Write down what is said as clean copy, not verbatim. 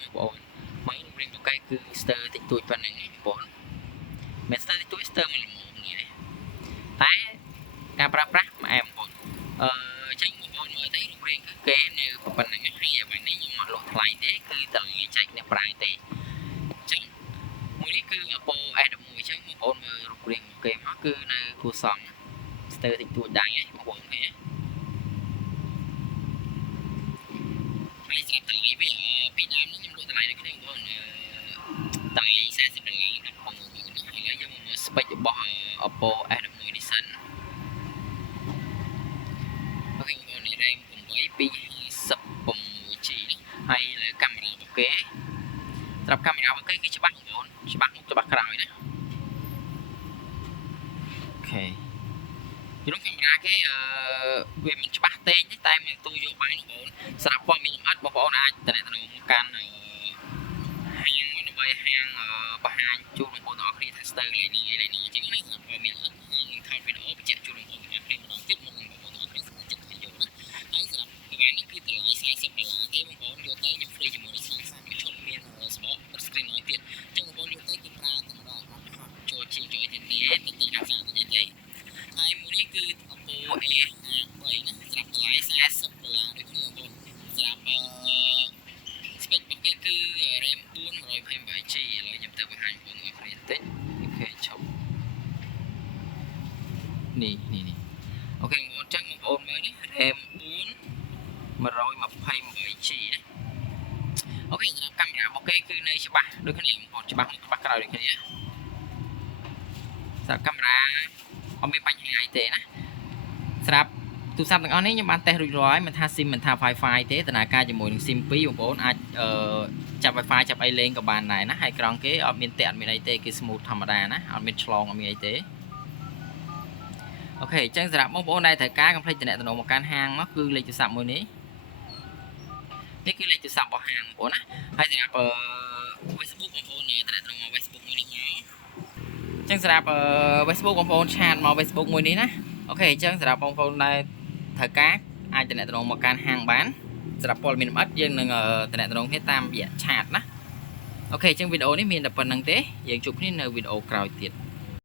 បងប្អូនមករៀងបកគឺស្ទើរតិចតួចប៉ុណ្ណឹងបងប្អូនមិនស្ទើរតិចតួចស្ទើរមួយល្មមនេះតែការប្រើប្រាស់មកបងប្អូនចេញបងប្អូនមើលទៅរូបរាងគឺគេនៅប៉ុណ្ណឹងហើយអ្វីនេះខ្ញុំមកលក់ថ្លៃទេគឺតើចែកគ្នាប្រាយទេអញ្ចឹងមួយនេះគឺ Oppo S11 អញ្ចឹងបងប្អូនមើលរូបរាងគេមកគឺនៅគួរសមស្ទើរតិចតួចដែរបងប្អូនឃើញហើយស្រាប់តម្លៃវាពីដើមនេះខ្ញុំលក់តម្លៃដូចគ្នាបងប្អូនតម្លៃ$40ដល់ផងឥឡូវយើងមកមើល spec របស់ Oppo S11 នេះសិនអូខេបងប្អូននេះ RAM 8 256G នេះហើយលើកាមេរ៉ារបស់គេត្រាប់កាមេរ៉ារបស់គេគឺច្បាស់បងប្អូនច្បាស់មុខច្បាស់ក្រោយណាអូខេក្នុងកាមេរ៉ាគេវាមិនច្បាស់ទេតែមានទូយកបានបងប្អូនសម្រាប់ព័ត៌មានលម្អិតបងប្អូនអាចតំណែងមកកាន់ហាងដើម្បីហាងបង្ហាញជូនបងប្អូនទាំងអស់គ្នាថាស្ទើរកន្លែងនេះអញ្ចឹងនេះសម្រាប់ព័ត៌មានលម្អិតនឹងថតវីដេអូបញ្ជាក់ជូនបងប្អូនទាំងអស់គ្នាម្ដងទៀតមុននឹងបងប្អូនទាំងអស់គ្នាសម្រេចចិត្តយកណាហើយសម្រាប់កន្លែងនេះគឺតម្លៃ$40ទេបងប្អូនយកទៅខ្ញុំហ្វ្រីជាមួយនឹង30ឈុតមានសបក screen ឲ្យទៀតអញ្ចឹងបងប្អូនយកទៅគឺប្រើទាំងរងអត់ខត់ចូលជាងចូលទៀតទេទៅរក្សាទៅទេហើយមួយនេះគឺ Oppo A53 ណាស្រាប់តម្លៃ$40ដូចគ្នាបងប្អូនស្រាប់spec របស់គេគឺ RAM 428G ឥឡូវខ្ញុំទៅបង្ហាញបងប្អូនគ្នាបន្តិចអូខេឈប់នេះអូខេបងប្អូនចឹងបងប្អូនមើលនេះ RAM 428G ណាអូខេសម្រាប់កាមេរ៉ារបស់គេគឺនៅច្បាស់ដូចគ្នាបងប្អូនច្បាស់មុខច្បាស់ក្រោយដូចគ្នាសម្រាប់កាមេរ៉ាអត់មានបញ្ហាអីទេណាសម្រាប់ទូរស័ព្ទទាំងអស់នេះខ្ញុំបានតេស្តរួចរាល់ហើយមិនថា SIM មិនថា Wi-Fi ទេដំណើរការជាមួយនឹង SIM 2បងប្អូនអាចចាប់ Wi-Fi ចាប់អីលេងក៏បានដែរណាហើយក្រងគេអត់មានអត់មានអីទេគឺ smooth ធម្មតាណាអត់មានឆ្លងអត់មានអីទេអូខេអញ្ចឹងសម្រាប់បងប្អូនដែលត្រូវការកុំភ្លេចតំណែងមកកាន់ហាងមកគឺលេខទូរស័ព្ទមួយនេះគឺលេខទូរស័ព្ទរបស់ហាងបងប្អូនណាហើយសម្រាប់Facebook បងប្អូនតំណែងមក Facebook មួយនេះមកអញ្ចឹងសម្រាប់ Facebook បងប្អូនឆាតមក Facebook មួយនេះណាអូខេអញ្ចឹងសម្រាប់បងប្អូនដែលត្រូវការអាចតំណែងមកកាន់ហាងបានសម្រាប់ព័ត៌មានលម្អិតយើងនឹងតំណែងគ្នាតាមរយៈឆាតណាអូខេអញ្ចឹងវីដេអូនេះមានតែប៉ុណ្្នឹងទេយើងជួបគ្នានៅវីដេអូក្រោយទៀត